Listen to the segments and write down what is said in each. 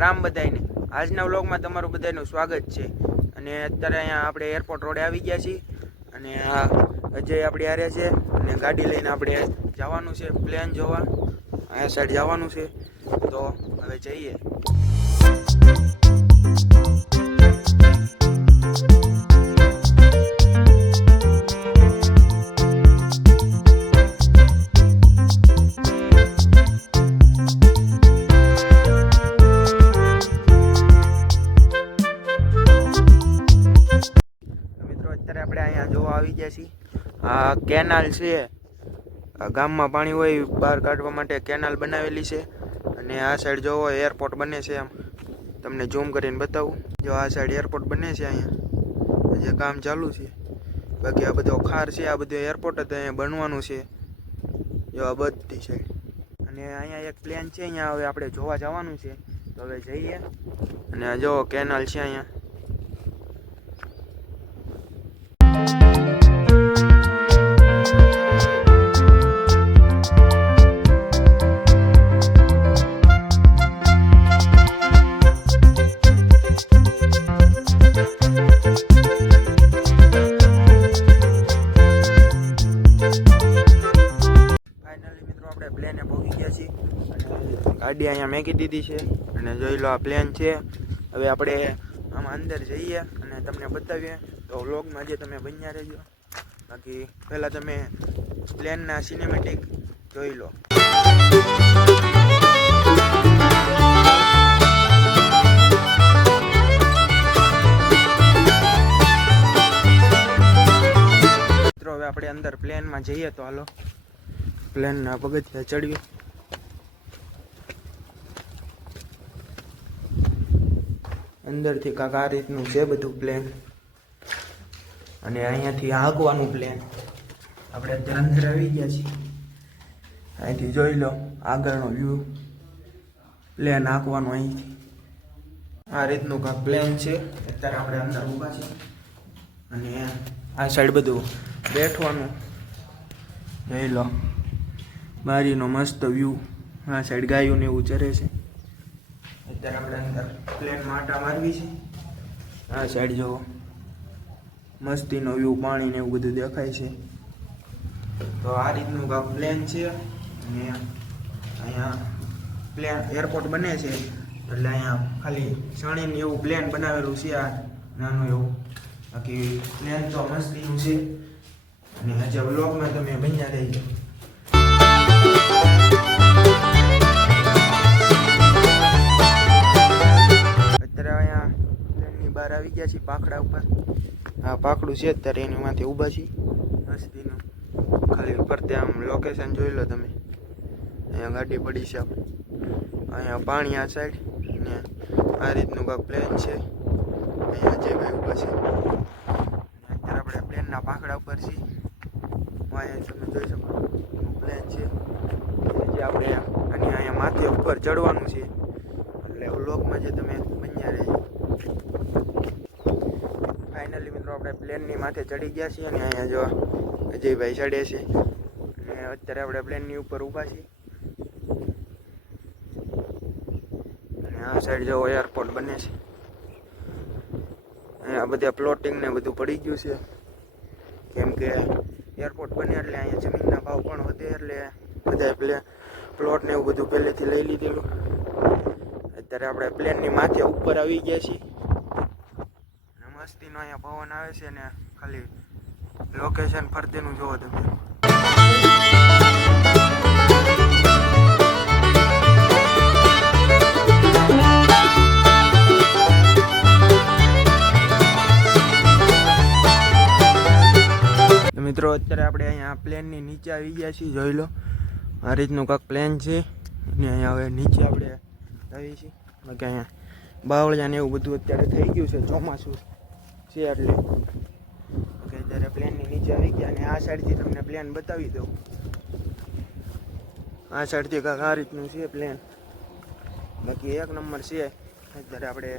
રામ બધાયને. આજના વ્લોગમાં તમારું બધાનું સ્વાગત છે. અને અત્યારે અહીંયા આપણે એરપોર્ટ રોડે આવી ગયા છીએ. અને આ અજય આપણી હારે છે અને ગાડી લઈને આપણે જવાનું છે પ્લેન જોવા. આ સાઈડ જવાનું છે. તો હવે જઈએ. છીએ આ કેનાલ છે. ગામમાં પાણી હોય બહાર કાઢવા માટે કેનાલ બનાવેલી છે. અને આ સાઈડ જોવો એરપોર્ટ બને છે આમ. તમને ઝૂમ કરીને બતાવું. જો આ સાઈડ એરપોર્ટ બને છે અહીંયા. જે કામ ચાલુ છે. બાકી આ બધો ખાર છે, આ બધો એરપોર્ટ હતો અહીંયા બનવાનું છે. જો આ બધી સાઈડ અને અહીંયા એક પ્લેન છે, અહીંયા હવે આપણે જોવા જવાનું છે. તો હવે જઈએ. અને જો કેનાલ છે અહીંયા. ગાડી દીધી છે અને જોઈ લો આ પ્લેન છે. હવે આપણે આમાં અંદર જઈએ અને તમને બતાવીએ. તો વ્લોગમાં જે તમે બન્યા રહેજો. બાકી પહેલાં તમે પ્લેનના સિનેમેટિક જોઈ લો. મિત્રો, હવે આપણે અંદર પ્લેનમાં જઈએ તો હાલો. પ્લેનના પગથિયા ચડ્યું. અંદરથી કાંક આ રીતનું છે બધું પ્લેન અને અહીંયાથી હાંકવાનું પ્લેન આપણે અત્યારે અંદર આવી ગયા છીએ. અહીંથી જોઈ લો, આગળનો વ્યૂ પ્લેન હાંકવાનું અહીંથી. આ રીતનું કાંક પ્લેન છે. અત્યારે આપણે અંદર ઊભા છીએ. અને આ સાઈડ બધું બેઠવાનું. જોઈ લો. બારીનો મસ્ત વ્યૂ આ સાઈડ ગાયું ને એવું ચરે છે. અત્યારે આપણે અંદર પ્લેન માટા મારવી છે. આ સાઈડ જો મસ્તીનો વ્યૂ પાણી ને એવું બધું દેખાય છે. તો આ રીતનું કાંક પ્લેન છે. અને અહીંયા પ્લેન એરપોર્ટ બને છે. એટલે અહીંયા ખાલી શણીને એવું પ્લેન બનાવેલું છે આ નાનું એવું. બાકી પ્લેન તો મસ્તીનું છે. અને આજે બ્લોગમાં તમે બન્યા રહીજો. પ્લેનની બહાર આવી ગયા છીએ પાખડા ઉપર. આ પાખડું છે અત્યારે એની માથે ઊભા છીએ. મસ્તીનું ખાલી ઉપર ત્યાં આમ લોકેશન જોઈ લો તમે. અહીંયા ગાડી પડી છે અહીંયા પાણી આ સાઈડ ને આ રીતનું કાંક પ્લેન છે. અહીંયા અજયભાઈ ઊભા છે. અત્યારે આપણે પ્લેનના પાખડા ઉપર છીએ. અહીંયા તમે જોઈ શકો. પ્લેન છે. જે આપણે અને અહીંયા માથે ઉપર ચડવાનું છે. એટલે વ્લોગમાં જે તમે બન્યા રહે ફાઇનલી મિત્રો, આપણે પ્લેનની માથે ચડી ગયા છીએ અને અહીંયા જો અજયભાઈ ચડે છે. અને અત્યારે આપણે પ્લેનની ઉપર ઊભા છીએ. અને આ સાઈડ જો એરપોર્ટ બને છે. અહીંયા બધા પ્લોટિંગ ને બધું પડી ગયું છે. કેમ કે એરપોર્ટ બને એટલે અહીંયા જમીનના ભાવ પણ વધે એટલે બધા પ્લે પ્લોટ ને એવું બધું પહેલેથી લઈ લીધેલું. અત્યારે આપણે પ્લેનની માથે ઉપર આવી ગયા છીએ. અને અહીંયા પવન આવે છે ને ખાલી લોકેશન ફરતેનું જોવો તમે. મિત્રો, અત્યારે આપણે અહીંયા પ્લેનની નીચે આવી ગયા છીએ, જોઈ લો. આ રીતનું કાંક પ્લેન છે. અને અહીંયા હવે નીચે આપણે આવી છીએ. બાકી અહીંયા બાવળિયા ને એવું બધું અત્યારે થઈ ગયું છે, ચોમાસું. છે એટલે. ઓકે, અત્યારે પ્લેનની નીચે આવી ગયા અને આ સાઈડથી તમને પ્લેન બતાવી દઉં. આ સાઈડથી કાંક આ રીતનું છે પ્લેન બાકી એક નંબર છે. અત્યારે આપણે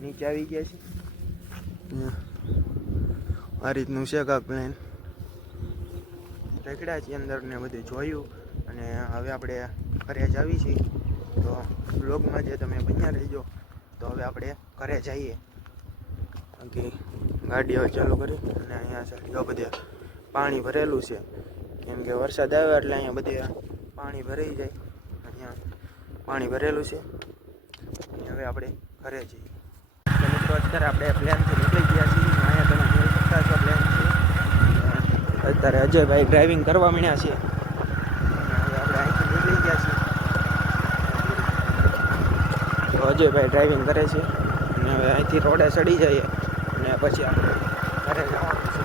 નીચે આવી ગયા છીએ. આ રીતનું છે કાંક પ્લેન રેકડા છે અંદર ને બધું જોયું. અને હવે આપણે ઘરે જ આવી છીએ તો બ્લોગમાં જે તમે બન્યા રહેજો. તો હવે આપણે ઘરે જઈએ. બાકી ગાડી ચાલુ કરી અને અહીંયા છે બધા પાણી ભરેલું છે. કેમ કે વરસાદ આવ્યો એટલે અહીંયા બધે પાણી ભરાઈ જાય. અહીંયા પાણી ભરેલું છે. અને હવે આપણે ઘરે જઈએ. તો અત્યારે આપણે પ્લેનથી નીકળી ગયા છીએ. અહીંયા તમે જોઈ શકતા છો પ્લેન છે અત્યારે અજયભાઈ ડ્રાઇવિંગ કરવા માંડ્યા છે. હવે આપણે અહીંથી નીકળી ગયા છીએ. તો અજયભાઈ ડ્રાઇવિંગ કરે છે. અને હવે અહીંથી રોડે ચડી જઈએ. અને પછી આપણે ઘરે જવાનું છે.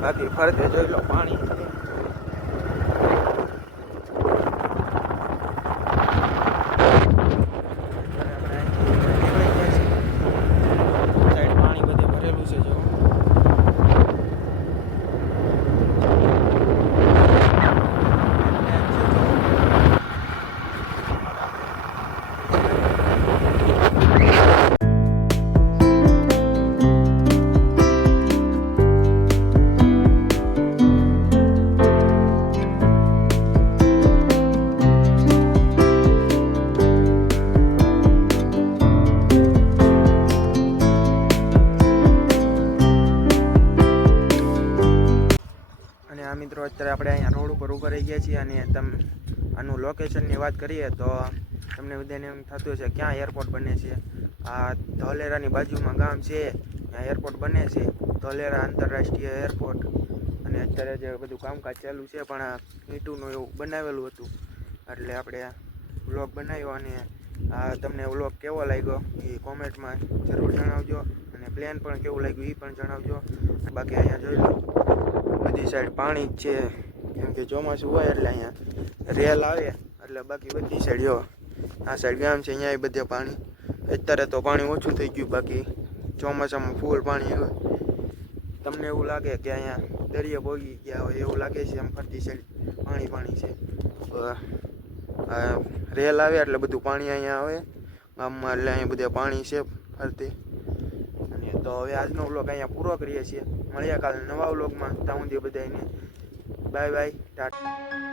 બાકી ફરતે જોઈ લો પાણી. આપણે અહીંયા રોડ ઉપર ઊભા રહી ગયા છીએ અને તમ આનું લોકેશનની વાત કરીએ તો તમને બધાને એમ થતું હશે ક્યાં એરપોર્ટ બને છે? આ ધોલેરાની બાજુમાં ગામ છે, ત્યાં એરપોર્ટ બને છે. ધોલેરા આંતરરાષ્ટ્રીય એરપોર્ટ અને અત્યારે જે બધું કામકાજ ચાલુ છે, પણ ઈંટુનું એવું બનાવેલું હતું. એટલે આપણે વ્લોગ બનાવ્યો અને આ તમને વ્લોગ કેવો લાગ્યો એ કોમેન્ટમાં જરૂર જણાવજો. અને પ્લેન પણ કેવું લાગ્યું એ પણ જણાવજો. બાકી અહીંયા જોઈ લો. બધી સાઈડ પાણી જ છે. કેમ કે ચોમાસું હોય એટલે અહીંયા રેલ આવે. એટલે બાકી બધી સાઈડ જો, આ સાઈડ ગામ છે, અહીંયા બધે પાણી. અત્યારે તો પાણી ઓછું થઈ ગયું, બાકી ચોમાસામાં ફૂલ પાણી હોય તમને એવું લાગે કે અહીંયા દરિયા ભોગી ગયા હોય એવું લાગે છે એમ ફરતી સાઈડ પાણી પાણી છે? રેલ આવે એટલે બધું પાણી અહીંયા આવે. ગામમાં એટલે અહીંયા બધે પાણી છે ફરતી. અને તો હવે આજનો વ્લોગ અહીંયા પૂરો કરીએ છીએ. મળ્યા કાલે નવા વ્લોગમાં. ત્યાં સુધી બધાને બાય બાય ટાટા.